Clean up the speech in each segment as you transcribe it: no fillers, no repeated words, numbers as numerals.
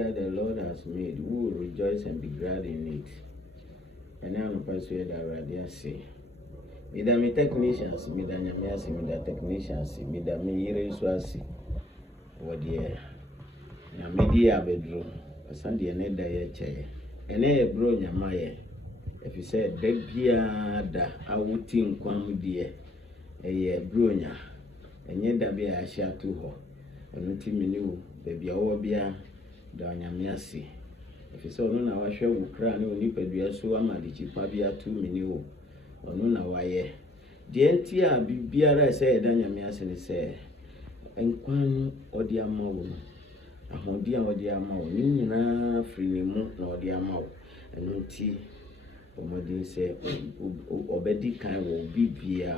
that the Lord has made, we will rejoice and be glad in it. And now, no persuade that Radia say. Me da me technicians, me da nyamiasi, me da technicians, me da me yere swasi. What dear? Na me dia bedroom. Asandi ene da ye che. Ene bro nyamaye. If you say debia da awuti nkwam die. Eye bro nya. Enye da bia ahia to ho. Onu ti me ni wo. Baby awo bia da nyamiasi. If you say onu na wahwe wo kra ne oni padua so amade chipa bia 2 mini wo. Onu na waye de enti a bibiara se eda nyame ase ne se enkwan odi ama wo no ahodi a odi ama wo ni nyina firi ne mu na odi ama wo enu nti omodin se obedi kan wo bibia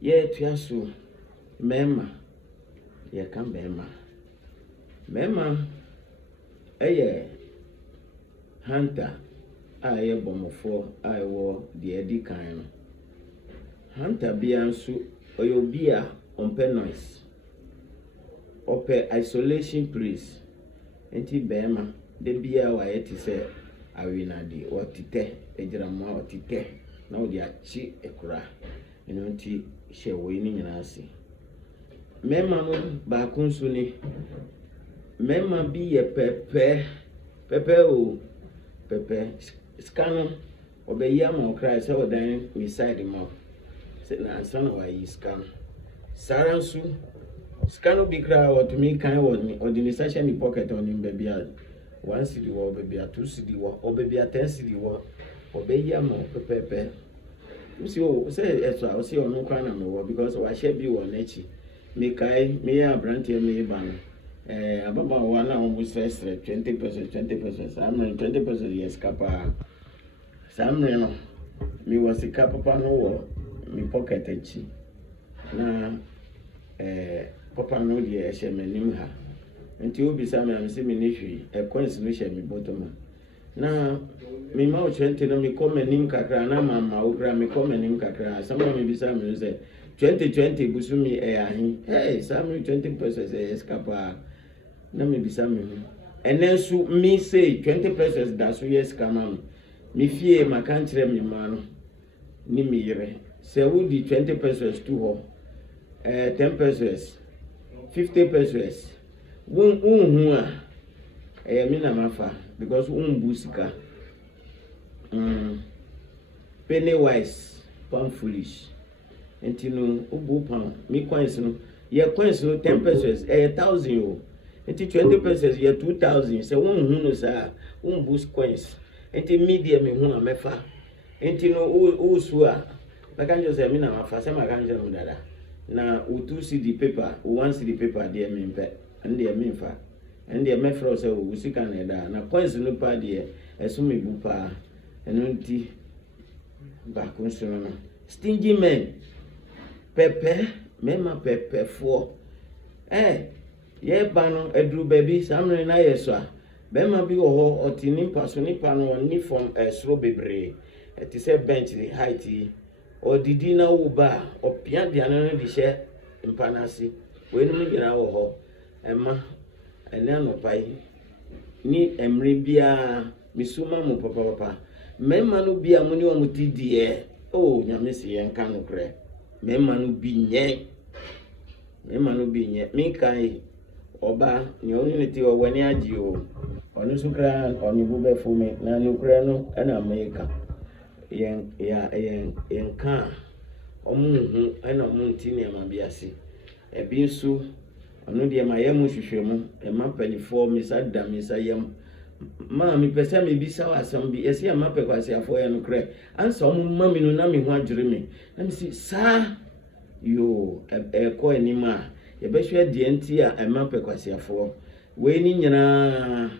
ye tuaso mema ye kan mema eye hunter aye bomofo ayewo de edi kan no hunter bia nso oyobia ompe noise ope isolation place enti bema de bia wa yeti se awinadi otite ejiramu otite na odi achi ekura eno nti hyewo ni nyina ase mema no ba kunsu ni mema bi ye pepe o pepe scan obeya mo cry say odan beside mo say na son wa yi scan saransu scan bi cry what me kan ordination in pocket on him baby 1 cedi wo baby 2 cedi wo o baby 10 cedi wo obeya mo pepe you see o say eso o see onu kwan na me wo because wa share bi wo nachi me kai me ya brantie me ban ababa wana almost 20%. I'm 20% yes kapa. Samre no. Me was a papa no wo me pocket echi. Na papa no de ehye manim ha. Nti obi sa me am se me nehwi coins no hye me bottom. Na me ma o 20 no me come manim kakra na mama o kra me come manim kakra. Some me bi sa me say 2020 busu mi ahin. Hey, some 20% yes kapa. Na me bisa me ho enen so me say 20% da so yes kama me fie maka nkyere me ma no ni me yere se wo di 20% to ho 10% 50% won hu a me na mafa because bu sika penny wise pound foolish entino obu pound me coins no ye coins no 10% 1,000 o enti 20% ye 2,000 se won hu no sa won boost coins enti media me hu na mefa enti no o su a na kan jo se me na mafa se ma kan jo no dada na o 2 cd paper o 1 cd paper de me mpe ende me mfa ende me fro se o sika na da na coins no pa de eso me bu pa eno nti ba kun so no stingy men pepe mema pepe fo ye bano edru baby samre na yeso a bema bi wo ho otini paso nipa no ni form esro bebre eti se bench the height odidi na wo ba opia dia no di hye mpanasi we no gina wo ho ema ene no pai ni emre bia misuma mu papa mema no bia mu ni wo mutidie o nyame se yen kan no kre mema no bi nye mi kai oba ni oni ti o wani aji o onu sukra oni bube fumi na nukra no na America yen kan omunhu na munti ne ma biase ebi nso onu de ma yemu hwehwemu e ma panifo mi sa da mi sa yem ma mi pese mi bisa wasam bi ese ma pe kwase afo ye nukra ansa omu ma mi no na mi ho adwere mi na mi si sa yo ko enima ye be hwe de enti a ema pekwasiafo we ni nyina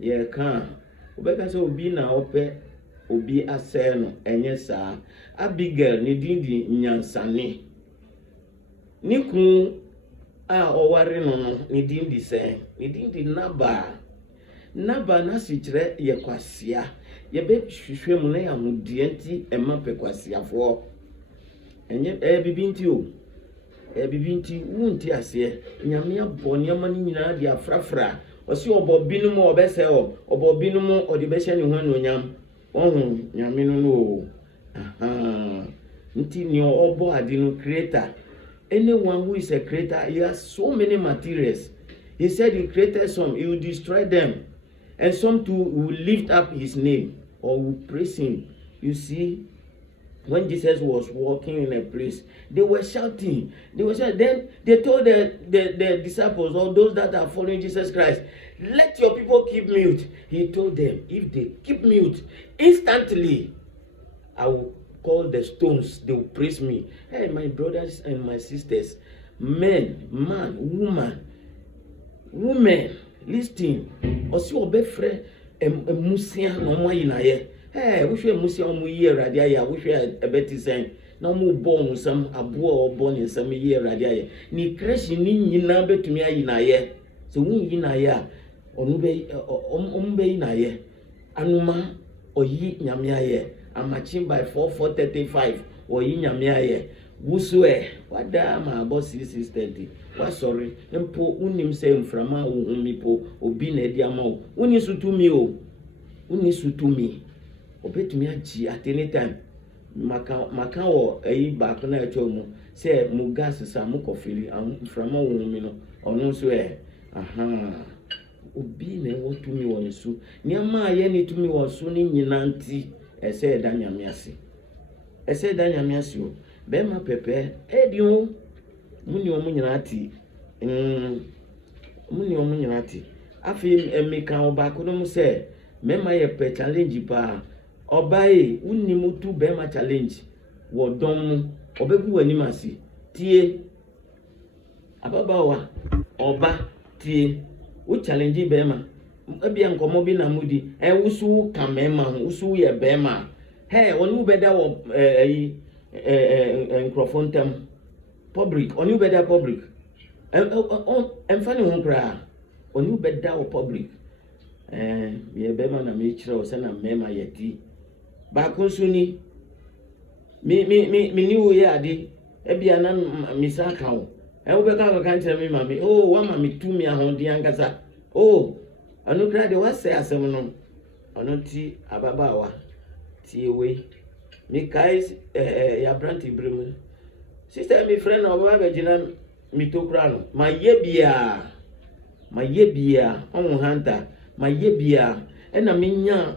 ye ka obeka se obi na ope obi ase no enye saa Abigail ni dindi nyansane niku a oware no ni dindi se ni dindi naba na si kire ye kwasia ye be hwehwe mu na ya mudie enti ema pekwasiafo enye bibinti o bibinti wunti ase nyame abone ama ni nyina dia frafra Osi obo binom obese obo binom odi behye ne ho anonyam ohun nyame no aha nti ni obo ade no creator. Anyone who is a creator, he has so many materials. He said he created some, he will destroy them, and some too will lift up his name or will praise him. You see, when Jesus was walking in a place, they were shouting. Then they told the disciples or those that are following Jesus Christ, let your people keep mute. He told them, if they keep mute, instantly I will call the stones, they will praise me. Hey, my brothers and my sisters, men, man, women, listen. Osi obefre emusia no mo yinaye. Hey, we hwe emusia omo yi Awurade aye, we hwe ebetisen. Na omo bo nsam abo obo ne nsam yi Awurade aye. Ni creation ni nyina betumi ayinaye. So won yinaye a onu be be yinaye. Anuma oyi nyame aye. Amachim by 4:35 oyi nyame aye. Wusue wada ma boss 6:30 wa sorry empo unim se mframa wo mipo obi na edi ama wo uni sutumi uni sutumi obetumi agi at any time maka wo ayi ba ko na echo mu se mu gas sa mu kofili mframa wo mi no onu so aha obi na wo tumi wo nsu niama ye ni tumi wo so ni nyinanti ese da nyame ase o bema pepe edio muni omu nyinati muni omu nyinati afi emeka oba ko no mu se mema ye pe challenge pa obae unni mutu bema challenge wo dom obegu wani masi tie ababawa oba tie wo challenge bema ebia nkomo bi na mudi wusu kamema wusu ye bema hey onu beda wo microphone public onu beda public emfani ho kra onu beda wo public ye bema na me kire o se na mema yeti ba ko suni mi ni wo ye ade ebia na misaka wo wo beka ka ntere mi mami wa mami tumi ahodi ankasa anu kra de wase asem no onu ti ababawa tiewe mi kai ya branti brimu sister mi friend no baba begina mi to kra no mayebia on hunter mayebia ena minya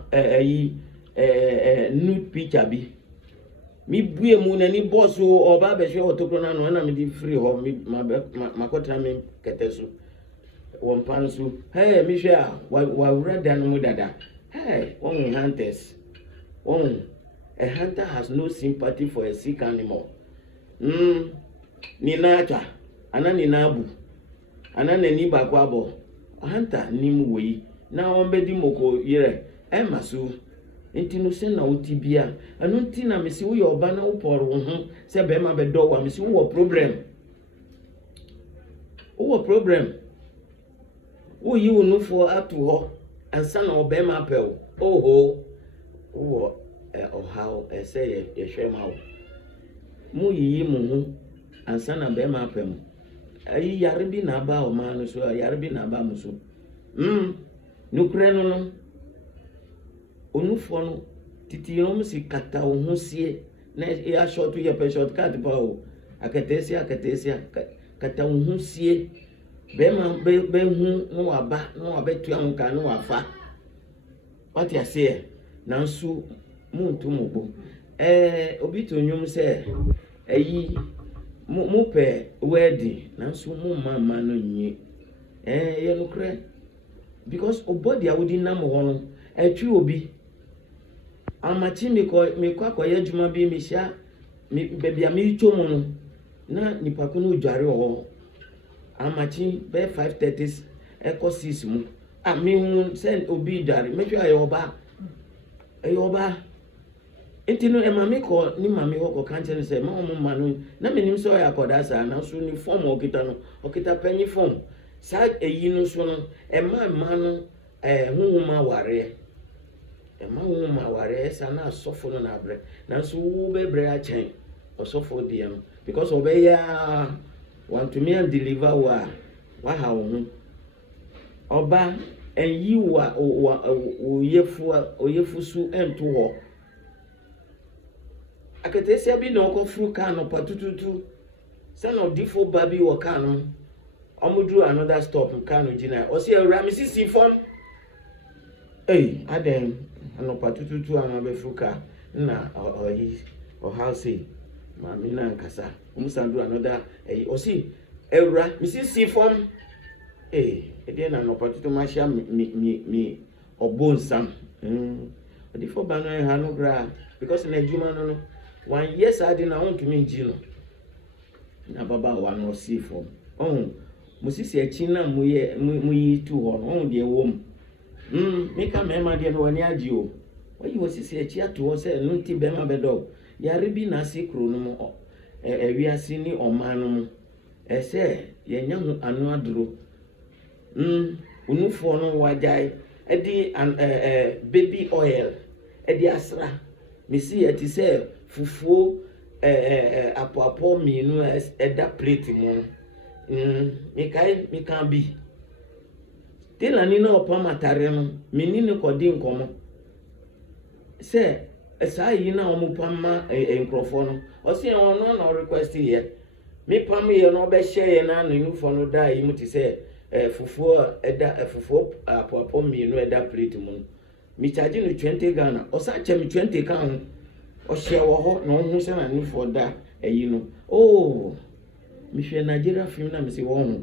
nude picture bi mi bue mu na ni boss o baba be hwe otokro na no na mi di free ho mi makotra mi ketesu won pansu hey mi hwe a wa wurada no mu dada hey on hunters a hunter has no sympathy for a sick animal. Ni nacha, ana ni nabu, ana ni bakwabo. Hunter ni muwei, na ombedi moko yere, masu. Enti no se na utibia, anu nti na mesi wo yoba na uporo ho, se be ma be do wa mesi wo problem. Wo problem. Wo yi wo no for up to ho, ansa na obe ma pel. Wo how say ye hwema wo mu yi mu hu ansa na be ma pem ayi yare bi na ba o ma no so yare bi na ba mu so nukure no onufo no titi no mu si kata wo hu sie na ya short ye pe short cut pa o akatesia kata wo hu sie be ma be hu no wa betu an ka no wa fa what you say nansu muntu mubo obi to nyum se ayi mu pe wedding nansu mu mama no nyi ye no kre because obodi awudi nam ho no atwi obi amachi mi ko akoye adwuma bi mi hia mi bebia mi twomu no na nipa ko no dware ho amachi be 5:30 eko 6 mu mi hu send obi dware metwa ayoba etino emami ko ni mami ko kanche ni se ma omo manu na menim so ya koda sa na so ni form okita no okita panyi form sa eyi no so no manu huhuma ware huhuma ware sa na asofo no na abre na so wo bebre a chen osofo de no because obeya want to me and deliver wa ha wo Oba and you are oyefusu ento ho. Akatesi abi na okofru car no patututu. Son of Difo Baby or Kano. Omudru another stop in Kano Gina. Or see a Ramisi form. Hey, Adam, and patututu and fruka. Na or house. Mamina and Casa. Umusandu another. Hey, or see Era Mrs. Form. Hey, again an opportunity masha me or bone some. The four banner hanogra because in a Jumano 1 year I didn't want to mean Gino. Na baba wa no see form. Musisi echi na muyi tu ho de wom. Meka mema de no ani agi o. Oyi wasisi echi ato ho se no ti be ma bedo. Yare bi na sikro no mo wiase ni oman no mo. Ese yenya hu anu aduro. Unufo no wajai edi baby oil edi asra. Misi eti se fufuo apo minu eda plate mo. Mikai bi. Tela ni na opa matare no, menini kodi nkomo. Se esa yi na omupama enkrofo no. Osi ono na request here. Me pam ye no be share na nufo no da yi muti se fufuo apo minu eda plate mo. Mi charge no 20 Ghana. Osa che mi 20 kan. O share wo ho na ohun se na nufo da eyi no. Oh, mi hwe Nigeria film na mi se wo ho.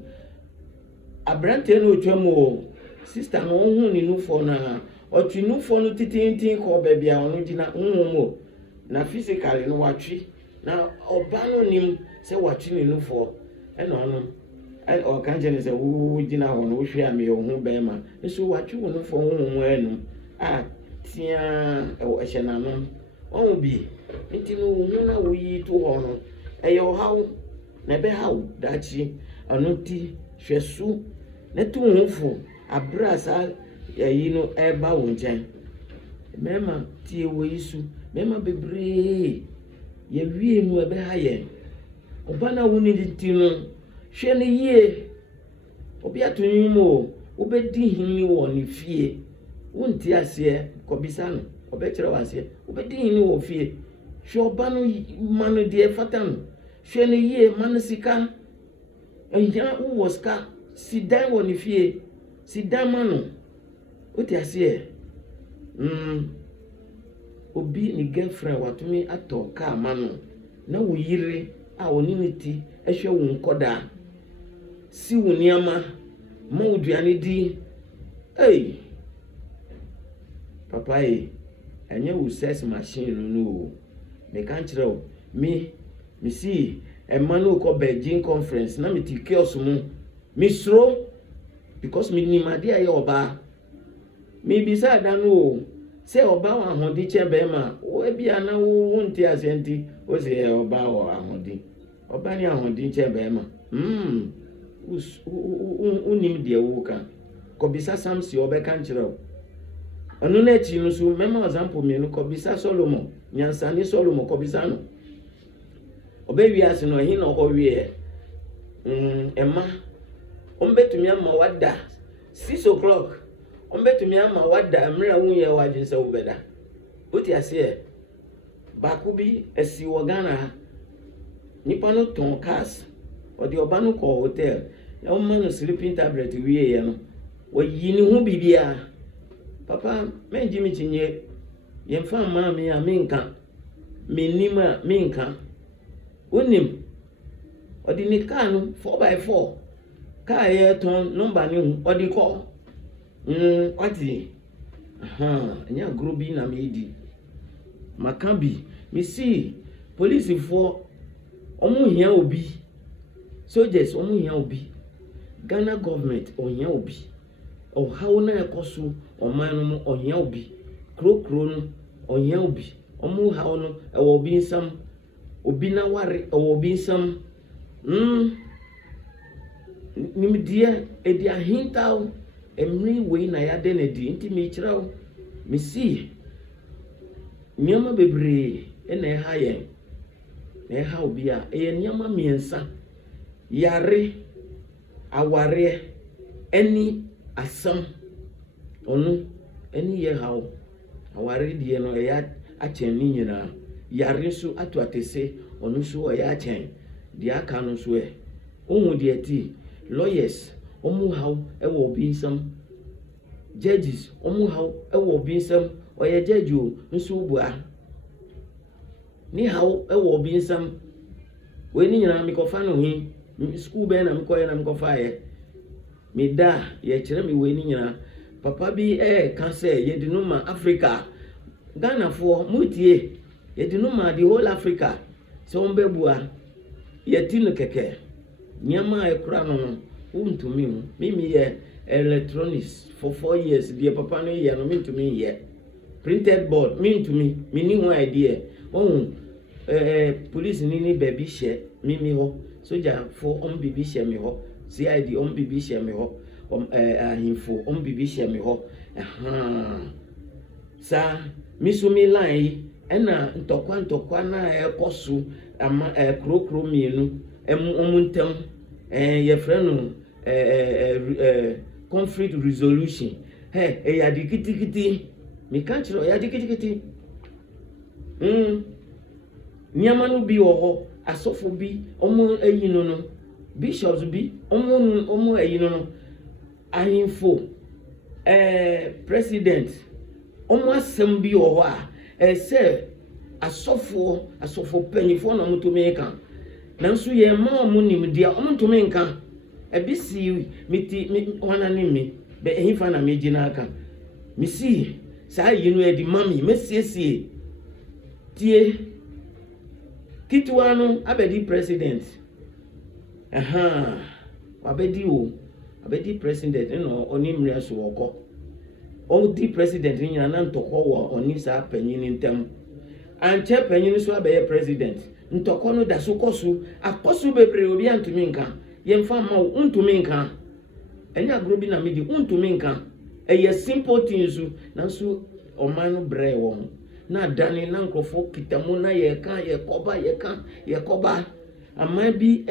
Abrante no twamo sister no ohun ni nufo na otwi nufo no titintin ko baabi a ono gina nwomo na physically no watwi na oba no nim se watwi ni nufo e no no o kan je ne se wo gina ho no hwe a me ohun be ma nso watwi wo nufo nwomo enu tia e hye na no ohun bi nti no ohun na wo yi to ho no e yo hawo na be hawo dachi ano ti hwesu na tu hunfo abrasa yayi no eba wonchen mema tie wo yisu mema bebre ye wie no ebe ha ye oba na woni ti no hwe ne yie obi atonyi mo obedi hinni wo ne fie wonti ase kobisa no obekere wase obedi hinni wo fie hwe oba no manu de fata no hwe ne yie manu sika ehia wo sika si dan wo ni fie si dan manu oti ase obi ni girlfriend watumi ato ka manu na wo yire a oni ni ti ehwe wo nkoda si wo niama ma oduane di papa enye wo sex machine no me kan kire o me si emanu ko Beijing conference na me ti kiosk mu misro because me ni made aye oba me bisa danu se oba wa hodi chebe ma o bia na wo nti asenti o se oba wa hodi oba ni hodi chebe ma unim de wo ka ko bisa samsi obe kan kire anu na chi no so mema example me no ko bisa Solomon nyansani Solomon ko bisa no obe wiase no hi no ko wie emma ombetumi ama wada 6 o'clock ombetumi ama wada mra wunye waje se ubeda oti ase bakubi esi wogana nipa no ton cars odi oba no ko hotel e o man sleeping tablet wie ye no wayi ni hu bibia papa menji mi chinye yemfa mama a minka menima minka onim odi ni car no 4x4 car ye ton number ni odi ko kwati nya grobi na medi makambi mi see police for omu hia obi soldiers omu hia obi Ghana government ohia obi o hawo na ekoso oman no ohia obi krokro no ohia obi omu hawo no e wo bi nsam obi na ware e wo bi nsam nimdia edi ahintaw emri we na ya de na di nti mi kiraw mi si nyama bebre na ha ye na ha obi a nyama miensa yare aware eni asam onu eni ye hawo aware die no ya achen ni nyina yare so ato atese onu so ya achen dia aka no so ohun die ti lawyers omu haw ewo obi nsam judges omu haw ewo obi nsam oye judge o nso bua ni haw ewo obi nsam we ni nyina me kofa no hi school be na me koye na me kofa ye me da ye kire me we ni nyina papa bi ka say ye di no ma Africa Ghana for mutie ye di no ma the whole Africa so on bebua ye ti no keke nyama e kura no untumi mu mimi ye electronics for 4 years the papa no ye no me to me ye printed board me to me ni ho idea police ni baby share mimi ho soldier for on bibi share me ho CID on bibi share me ho ahimfo on bibi share me ho sa misumi line ena ntokwa na ekosu ama krokro mienu omuntem ye friend conflict resolution ya dikiti mi kan chiro ya dikiti nyama no bi wo ho asofo bi omo ayino no bishops bi omo ayino no ahimfo president omo asem bi wo ho a se asofo panyifo na mutumi kan nanso ye ma omo nim dia omo ntumi nkan ebisi miti wana ni mi be ehimfa na meji na aka misi saa yinu edi mami mesiesie tie kitwanu abedi president abedi president no oni mre so woko di president ni na ntoko wo oni saa panyin ntem anche panyin so abaye president ntoko no da so kosu akosu bebre obi antumi nka yemfa ma untumi nka enya grobi na medi untumi nka eye simple things nanso omanu bre wo na dani na nkofo kitamu na ye koba ama bi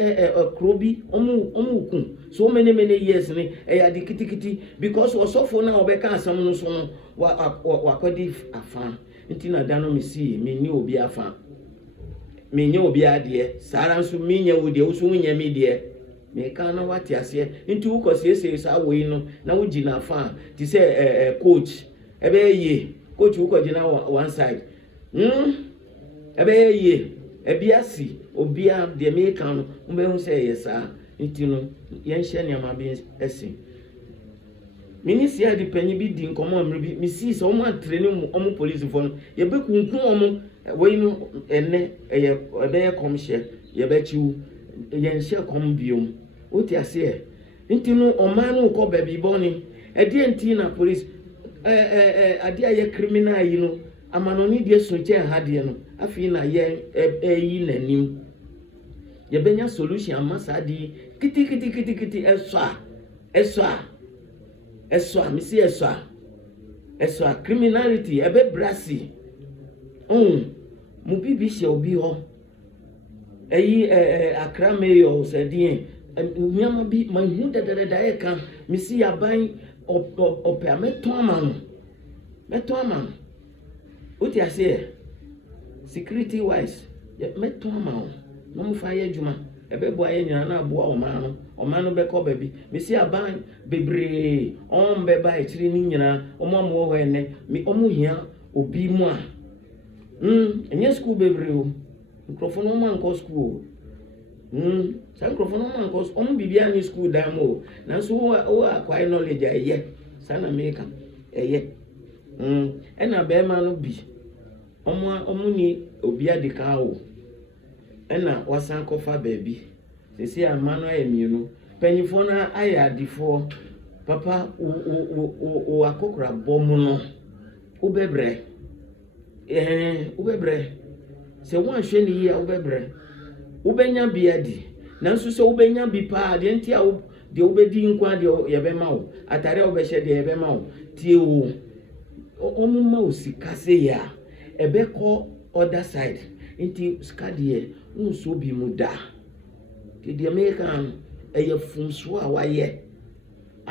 krobi omu so many years ni ya dikiti because osofo na obeka asam no so no wakodi afa nti na dano misi me ni obi afa me nya obi ade sara nso me nya wo de wo so nya me de me ka na wati ase nti wo kosese sa wo yi no na wo gina afa ti se coach ebe ye coach wo kogina one side ebe ye ebiasi obia de me ka no mbe hu se yesa nti no yen hye ne ma bi esi minisi adi panyi bi di nkomo amre bi misi so mo atreni omo police fo ye be kunkun omo we no ene ebe ye komhye ye be chiwu yen hye kom biom oti ase nti no oman no ko ba bi boni edi nti na police adi aye criminal yi no amanoni de soche hade no afi na ye yi nanim ye benya solution amasa di kiti eswa misi eswa criminality ebe brasi mu bibi she obi ho Accra mayor sedin nyama bi mahu da e kan misi yaban ope meton man uti ase security wise meton man no mu fa ye djuma ebe bo aye nyina na abo o no be ko baby misi aban bebre on be ba ekiri ni nyina omo ho ene mi omo hia obi mu a enye school bebre o microphone man ko school sa microphone man ko omo bibia ni school dan mo na so o acquire knowledge aye sana meka eye ena be ma no bi omo ni obi adika o ena wasan kofa baby sesi amano ayemienu penyifo na ayadifo papa o akokra bomu no ubebre se wan hwe ni ya ubebre ubenya biadi nanso se ubenya bi pa de ntia de ubedi nkwa de yebema wo atare obehye de yebema wo tie wo omuma osikase ya ebeko other side nti skadie nso bi muda ti de American eye funso a waye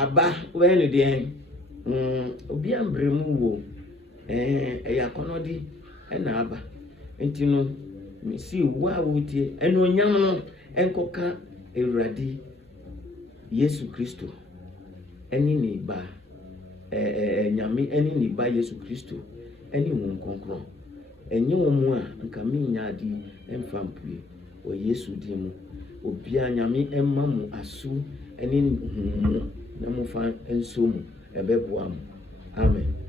aba wɛn no deɛ obi ambrɛ mu wo ɛyɛ akɔnɔde ɛna aba nti no mesi wo a wotie ɛno onyam no ɛnkɔka Awurade Yesu Kristo ɛne ne ba nyame ɛne ne ba Yesu Kristo ɛne wɔn kronkron ɛnyɛ wɔn mu a nka menya ade ɛmfa mpue wɔ Yesu din mu obia nyame ɛma mu aso ɛne humu na mo fa nso mu ɛbɛboa mo amen.